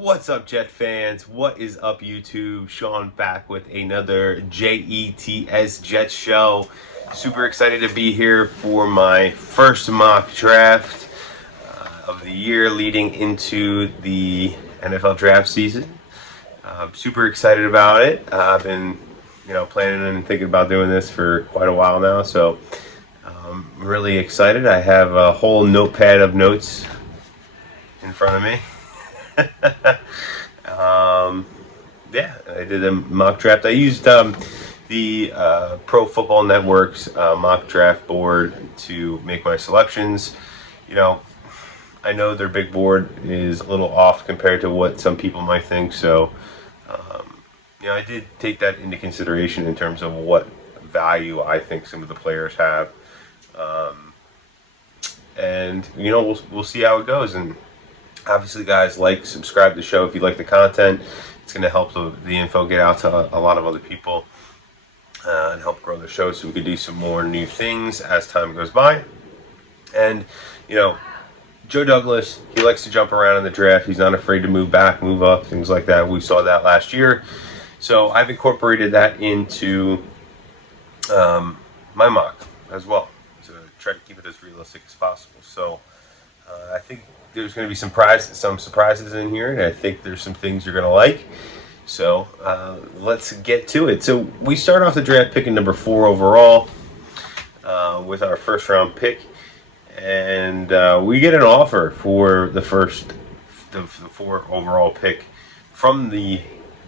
What's up, Jet fans? What is up, YouTube? Sean back with another JETS Jet show. Super excited to be here for my first mock draft of the year leading into the NFL draft season. Super excited about it. I've been, planning and thinking about doing this for quite a while now, so really excited. I have a whole notepad of notes in front of me. Yeah, I did a mock draft. I used the Pro Football Network's mock draft board to make my selections. I know their big board is a little off compared to what some people might think, so I did take that into consideration in terms of what value I think some of the players have, and we'll see how it goes. And obviously, guys, subscribe to the show if you like the content. It's going to help the info get out to a lot of other people and help grow the show so we can do some more new things as time goes by. And, Joe Douglas, he likes to jump around in the draft. He's not afraid to move back, move up, things like that. We saw that last year. So I've incorporated that into my mock as well to try to keep it as realistic as possible. So I think there's going to be some surprises in here, and I think there's some things you're going to like. So let's get to it. So we start off the draft picking number 4 overall with our first round pick, and we get an offer for the 4 overall pick from the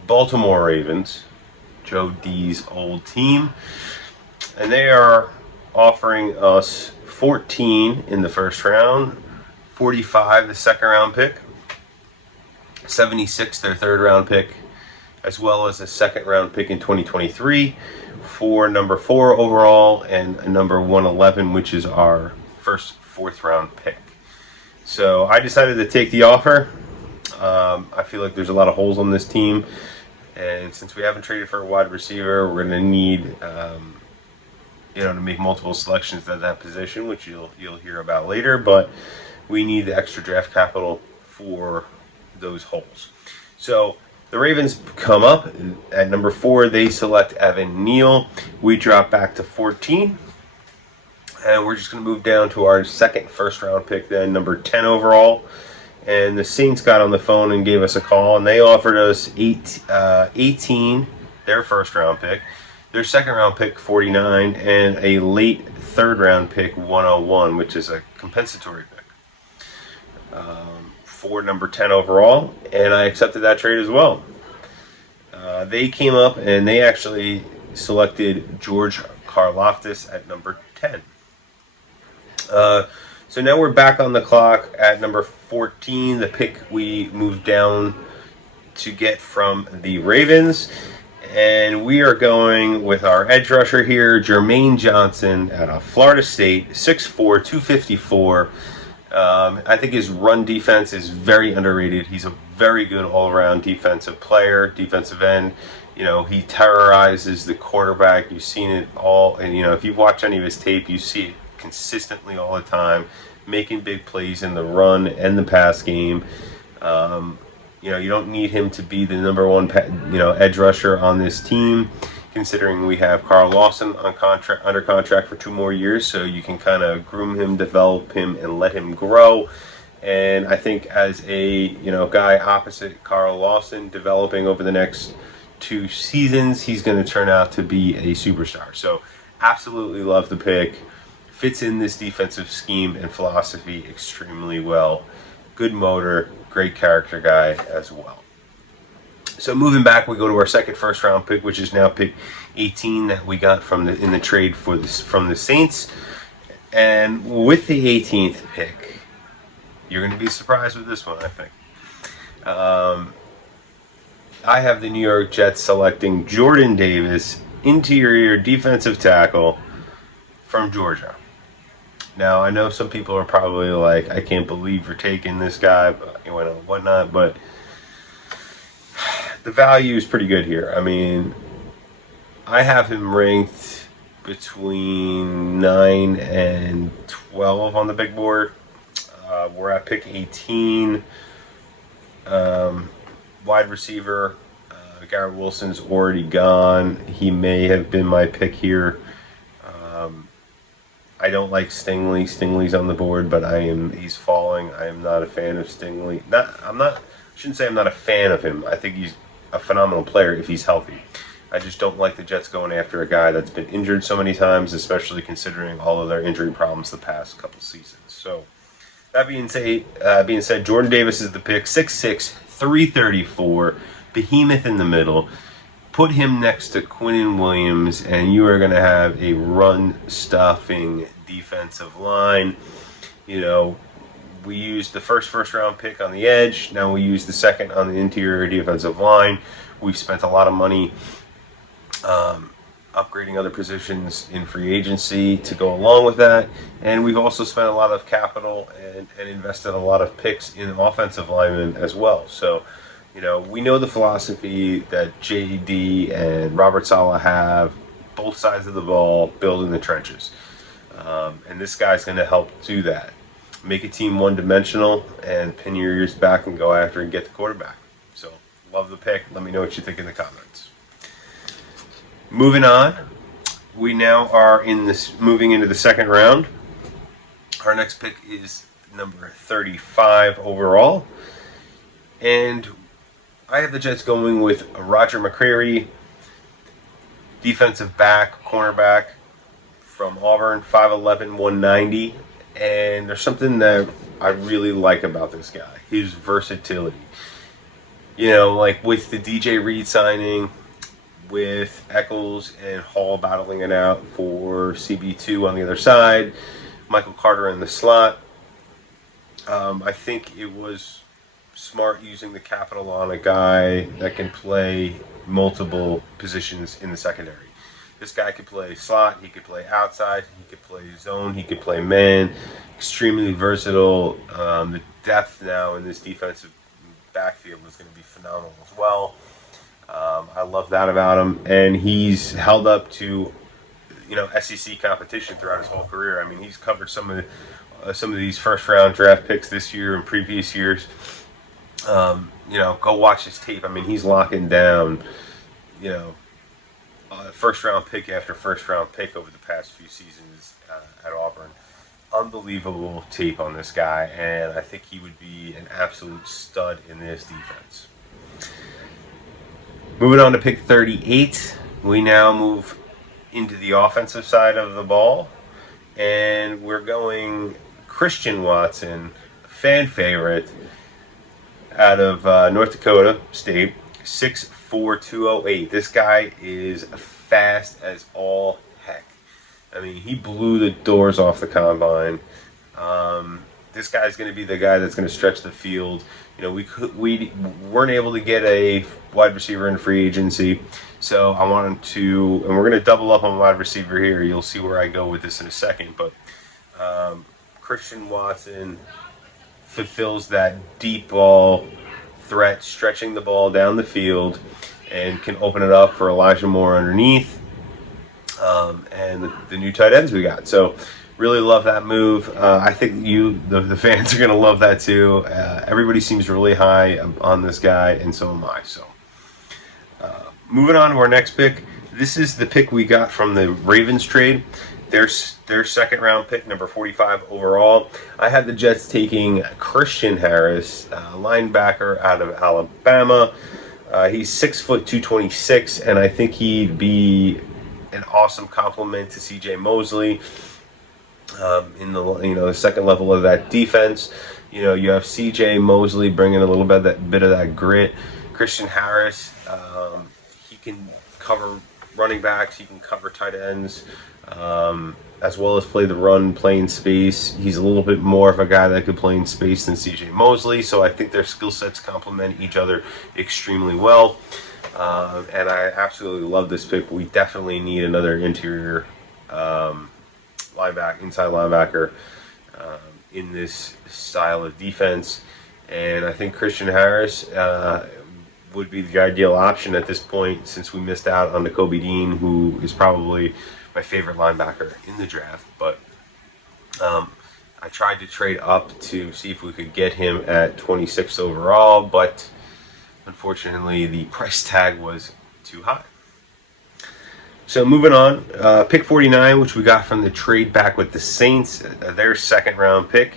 Baltimore Ravens, Joe D's old team, and they are offering us 14 in the first round, 45 the second round pick, 76 their third round pick, as well as a second round pick in 2023 for number 4 overall, and number 111, which is our fourth round pick. So I decided to take the offer. I feel like there's a lot of holes on this team, and since we haven't traded for a wide receiver, we're going to need to make multiple selections at that position, which you'll hear about later. But we need the extra draft capital for those holes. So the Ravens come up at number 4. They select Evan Neal. We drop back to 14. And we're just going to move down to our second first round pick then, number 10 overall. And the Saints got on the phone and gave us a call, and they offered us 18, their first round pick, their second round pick 49, and a late third round pick 101, which is a compensatory pick for number 10 overall, and I accepted that trade as well. They came up and they actually selected George Karlaftis at number 10. So now we're back on the clock at number 14, the pick we moved down to get from the Ravens. And we are going with our edge rusher here, Jermaine Johnson out of Florida State, 6'4", 254. I think his run defense is very underrated. He's a very good all-around defensive player, defensive end. He terrorizes the quarterback. You've seen it all. And, if you watch any of his tape, you see it consistently all the time, making big plays in the run and the pass game. You don't need him to be the number 1, edge rusher on this team, considering we have Carl Lawson under contract for 2 more years, so you can kind of groom him, develop him, and let him grow. And I think as a guy opposite Carl Lawson, developing over the next 2 seasons, he's going to turn out to be a superstar. So absolutely love the pick. Fits in this defensive scheme and philosophy extremely well. Good motor, great character guy as well. So moving back, we go to our second first round pick, which is now pick 18 that we got from in the trade from the Saints. And with the 18th pick, you're going to be surprised with this one, I think. I have the New York Jets selecting Jordan Davis, interior defensive tackle from Georgia. Now, I know some people are probably like, I can't believe you're taking this guy, but whatnot, but the value is pretty good here. I mean, I have him ranked between 9 and 12 on the big board. We're at pick 18. wide receiver, Garrett Wilson's already gone. He may have been my pick here. I don't like Stingley. Stingley's on the board, but he's falling. I am not a fan of Stingley. I shouldn't say I'm not a fan of him. I think he's a phenomenal player if he's healthy. I just don't like the Jets going after a guy that's been injured so many times, especially considering all of their injury problems the past couple seasons. So, that being said, Jordan Davis is the pick. 6'6", 334, behemoth in the middle. Put him next to Quinnen Williams, and you are going to have a run-stuffing defensive line. You know, we used the first round pick on the edge. Now we use the second on the interior defensive line. We've spent a lot of money upgrading other positions in free agency to go along with that. And we've also spent a lot of capital and invested a lot of picks in offensive linemen as well. So, you know, we know the philosophy that JD and Robert Saleh have, both sides of the ball, building the trenches. And this guy's going to help do that. Make a team one-dimensional and pin your ears back and go after and get the quarterback. So, love the pick. Let me know what you think in the comments. Moving on, we now are moving into the second round. Our next pick is number 35 overall. And I have the Jets going with Roger McCreary, defensive back, cornerback from Auburn, 5'11", 190. And there's something that I really like about this guy, his versatility. You know, like with the DJ Reed signing, with Eccles and Hall battling it out for CB2 on the other side, Michael Carter in the slot. I think it was smart using the capital on a guy that can play multiple positions in the secondary. This guy could play slot, he could play outside, he could play zone, he could play man. Extremely versatile. The depth now in this defensive backfield is going to be phenomenal as well. I love that about him, and he's held up to, you know, SEC competition throughout his whole career. I mean, he's covered some of these first-round draft picks this year and previous years. You know, go watch his tape. I mean, he's locking down, you know, first-round pick after first-round pick over the past few seasons at Auburn. Unbelievable tape on this guy, and I think he would be an absolute stud in this defense. Moving on to pick 38, we now move into the offensive side of the ball, and we're going Christian Watson, fan favorite, out of North Dakota State, 6'4", 208. This guy is fast as all heck. I mean, he blew the doors off the combine. This guy's going to be the guy that's going to stretch the field. You know, we weren't able to get a wide receiver in free agency, so I wanted to, and we're going to double up on wide receiver here. You'll see where I go with this in a second, but Christian Watson fulfills that deep ball threat, stretching the ball down the field, and can open it up for Elijah Moore underneath, and the new tight ends we got. So really love that move. I think the fans are going to love that too. Everybody seems really high on this guy, and so am I. So moving on to our next pick. This is the pick we got from the Ravens trade. Their second round pick, number 45 overall. I had the Jets taking Christian Harris, linebacker out of Alabama. He's 6', 226, and I think he'd be an awesome complement to C.J. Mosley in the second level of that defense. You know, you have C.J. Mosley bringing a little bit of that grit. Christian Harris, he can cover running backs, he can cover tight ends, as well as play the run, play in space. He's a little bit more of a guy that could play in space than C.J. Mosley, so I think their skill sets complement each other extremely well. And I absolutely love this pick. We definitely need another interior inside linebacker in this style of defense. And I think Christian Harris would be the ideal option at this point, since we missed out on Nakobe Dean, who is probably my favorite linebacker in the draft. But I tried to trade up to see if we could get him at 26 overall, but Unfortunately, the price tag was too high. So moving on, pick 49, which we got from the trade back with the Saints, their second round pick.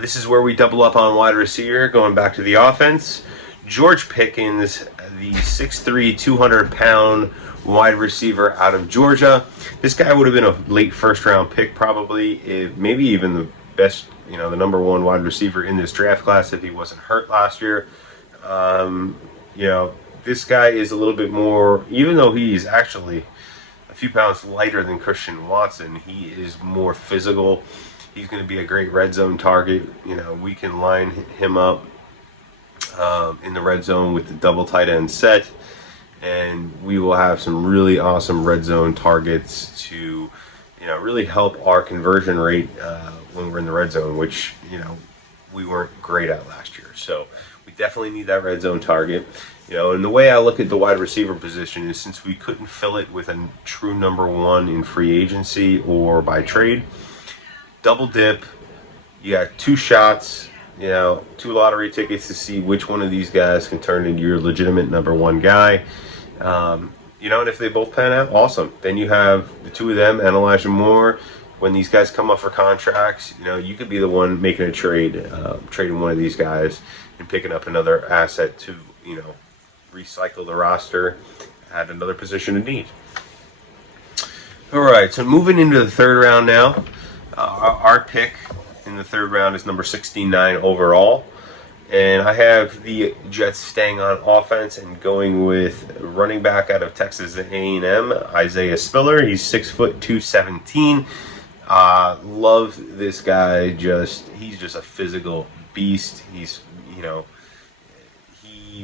This is where we double up on wide receiver, going back to the offense. George Pickens, the 6'3", 200-pound wide receiver out of Georgia. This guy would have been a late first-round pick, probably, maybe even the best, the number one wide receiver in this draft class if he wasn't hurt last year. This guy is a little bit more, even though he's actually a few pounds lighter than Christian Watson, he is more physical. He's going to be a great red zone target. We can line him up in the red zone with the double tight end set, and we will have some really awesome red zone targets to, really help our conversion rate when we're in the red zone, which, we weren't great at last year. So we definitely need that red zone target. And the way I look at the wide receiver position is, since we couldn't fill it with a true number one in free agency or by trade, double dip. You got two shots, two lottery tickets to see which one of these guys can turn into your legitimate number one guy. And if they both pan out, awesome. Then you have the two of them and Elijah Moore. When these guys come up for contracts, you could be the one making a trade, trading one of these guys and picking up another asset to, recycle the roster at another position of need. All right, so moving into the third round now. Our pick in the third round is number 69 overall. And I have the Jets staying on offense and going with running back out of Texas A&M, Isaiah Spiller. He's 6 foot 217. Love this guy. He's just a physical beast. He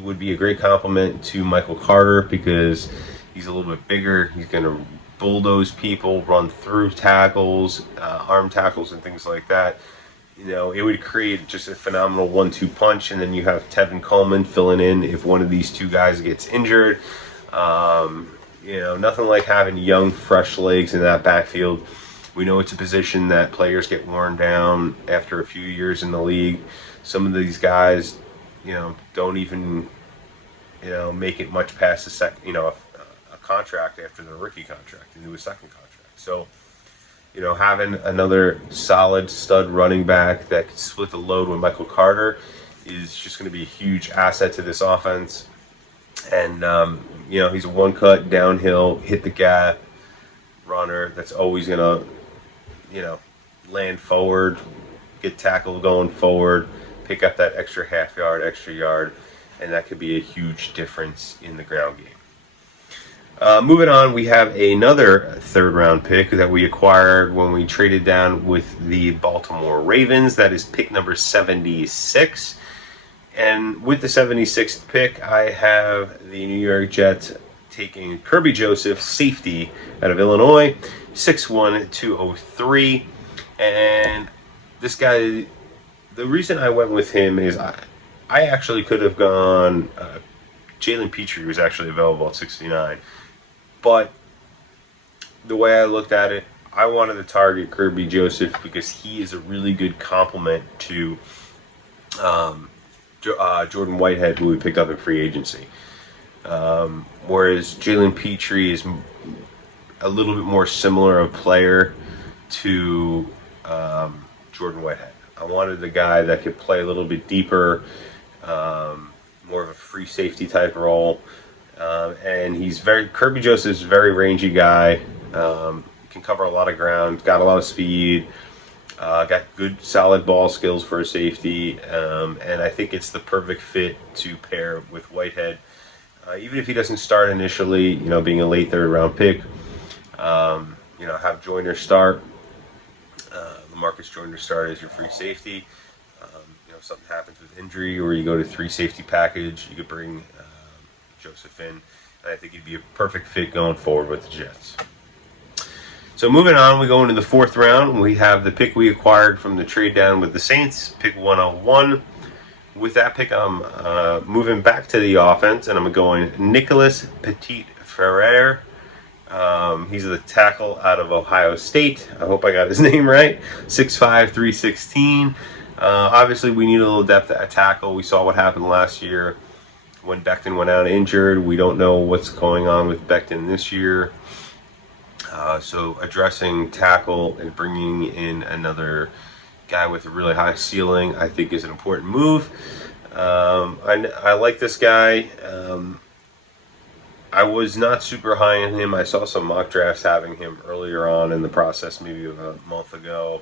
would be a great compliment to Michael Carter because he's a little bit bigger. He's going to bulldoze people, run through tackles, arm tackles, and things like that. It would create just a phenomenal 1-2 punch, and then you have Tevin Coleman filling in if one of these two guys gets injured. Nothing like having young, fresh legs in that backfield. We know it's a position that players get worn down after a few years in the league. Some of these guys, don't even, make it much past a contract after the rookie contract into a second contract. So, having another solid stud running back that can split the load with Michael Carter is just going to be a huge asset to this offense. And, he's a one-cut, downhill, hit the gap runner that's always going to, land forward, get tackled going forward, pick up that extra half yard, extra yard, and that could be a huge difference in the ground game. Moving on, we have another third-round pick that we acquired when we traded down with the Baltimore Ravens. That is pick number 76. And with the 76th pick, I have the New York Jets taking Kirby Joseph, safety out of Illinois, 6'1", 203. And this guy, the reason I went with him is I actually could have gone, Jalen Petrie was actually available at 69. But the way I looked at it, I wanted to target Kirby Joseph because he is a really good complement to Jordan Whitehead, who we picked up in free agency. Whereas Jalen Petrie is a little bit more similar of player to Jordan Whitehead. I wanted the guy that could play a little bit deeper, more of a free safety type role. And Kirby Joseph's a very rangy guy, can cover a lot of ground, got a lot of speed, got good solid ball skills for a safety, and I think it's the perfect fit to pair with Whitehead. Even if he doesn't start initially, being a late third round pick, have Joyner start, Marcus Joyner start as your free safety. If something happens with injury or you go to 3 safety package, you could bring Joseph in, and I think he'd be a perfect fit going forward with the Jets. So moving on, we go into the fourth round. We have the pick we acquired from the trade down with the Saints, pick 101. With that pick, I'm moving back to the offense, and I'm going Nicholas Petit-Ferrer. He's the tackle out of Ohio State. I hope I got his name right. 6'5", 316. Obviously, we need a little depth at tackle. We saw what happened last year when Becton went out injured. We don't know what's going on with Becton this year. So addressing tackle and bringing in another guy with a really high ceiling, I think, is an important move. I like this guy. I was not super high on him. I saw some mock drafts having him earlier on in the process, maybe a month ago,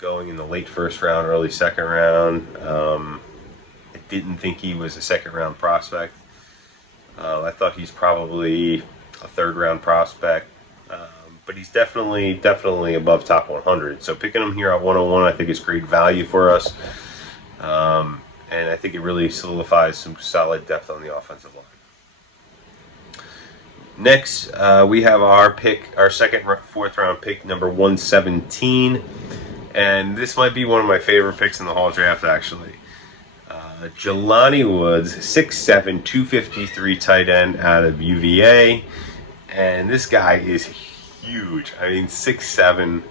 going in the late first round, early second round. I didn't think he was a second round prospect. I thought he's probably a third round prospect. But he's definitely above top 100. So picking him here at 101, I think is great value for us. And I think it really solidifies some solid depth on the offensive line. Next, we have our second, fourth round pick, number 117. And this might be one of my favorite picks in the whole draft, actually. Jelani Woods, 6'7", 253 tight end out of UVA. And this guy is huge. I mean, 6'7".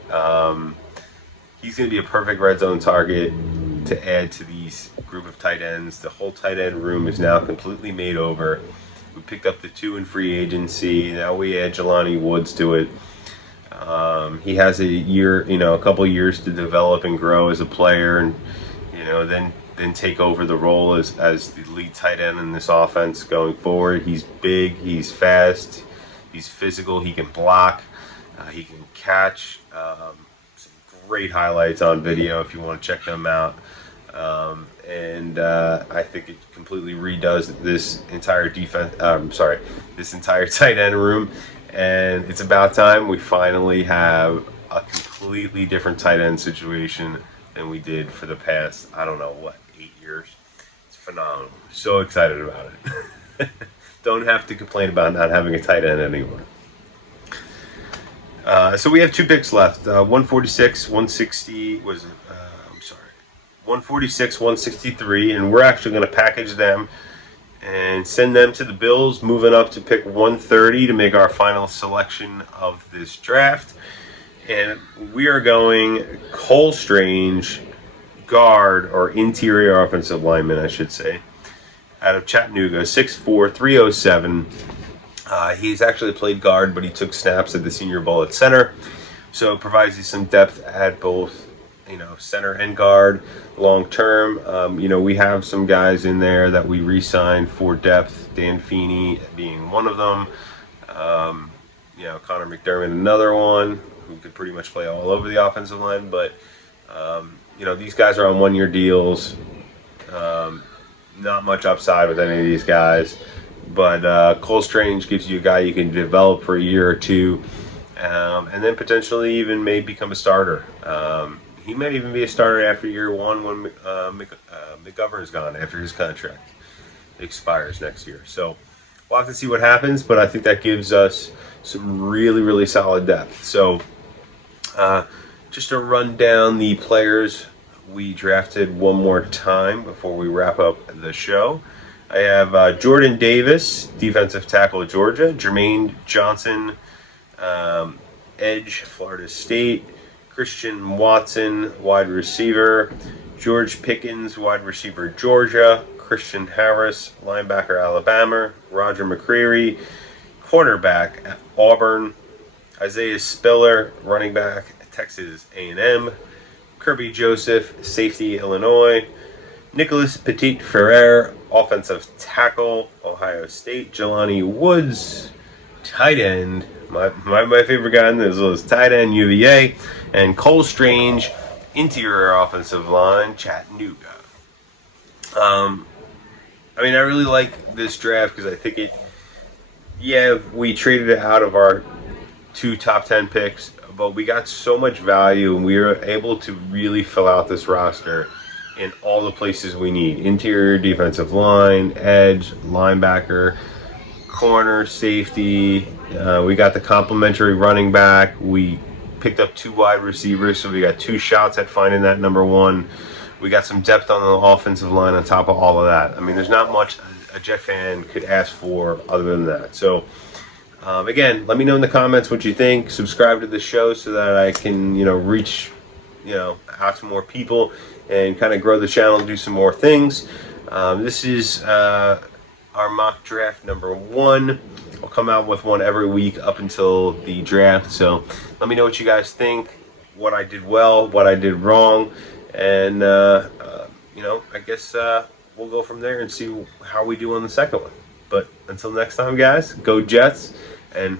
He's going to be a perfect red zone target to add to these group of tight ends. The whole tight end room is now completely made over. We picked up the 2 in free agency. Now we add Jelani Woods to it. He has a couple years to develop and grow as a player, and then take over the role as the lead tight end in this offense going forward. He's big. He's fast. He's physical. He can block. He can catch. Some great highlights on video if you want to check them out. I think it completely redoes this entire this entire tight end room. And it's about time we finally have a completely different tight end situation than we did for the past, 8 years. It's phenomenal. So excited about it. Don't have to complain about not having a tight end anymore. So we have 2 picks left. 146, 160 was, 146, 163, and we're actually going to package them and send them to the Bills, moving up to pick 130 to make our final selection of this draft. And we are going Cole Strange, guard, or interior offensive lineman, I should say, out of Chattanooga, 6'4", 307. He's actually played guard, but he took snaps at the Senior Bowl at center. So it provides you some depth at both, center and guard long term. We have some guys in there that we re-signed for depth, Dan Feeney being one of them. Connor McDermott, another one, who could pretty much play all over the offensive line. But, these guys are on one-year deals. Not much upside with any of these guys. But Cole Strange gives you a guy you can develop for a year or two, and then potentially even may become a starter. He might even be a starter after year one when McGovern's gone, after his contract expires next year. So we'll have to see what happens, but I think that gives us some really, really solid depth. So just to run down the players we drafted one more time before we wrap up the show. I have Jordan Davis, defensive tackle at Georgia. Jermaine Johnson, edge, Florida State. Christian Watson, wide receiver. George Pickens, wide receiver, Georgia. Christian Harris, linebacker, Alabama. Roger McCreary, cornerback at Auburn. Isaiah Spiller, running back, Texas A&M. Kirby Joseph, safety, Illinois. Nicholas Petit-Ferrer, offensive tackle, Ohio State. Jelani Woods, tight end. My favorite guy in this was tight end, UVA. And Cole Strange, interior offensive line, Chattanooga. I really like this draft because I think we traded it out of our 2 top 10 picks, but we got so much value and we were able to really fill out this roster in all the places we need. Interior defensive line, edge, linebacker, corner, safety. We got the complimentary running back. We picked up 2 wide receivers, so we got 2 shots at finding that number 1. We got some depth on the offensive line on top of all of that. There's not much a Jet fan could ask for other than that. So, again, let me know in the comments what you think. Subscribe to the show so that I can, reach, out to more people and kind of grow the channel and do some more things. This is our mock draft number 1. I'll come out with one every week up until the draft. So let me know what you guys think, what I did well, what I did wrong, and I guess we'll go from there and see how we do on the second one. But until next time, guys, go Jets, and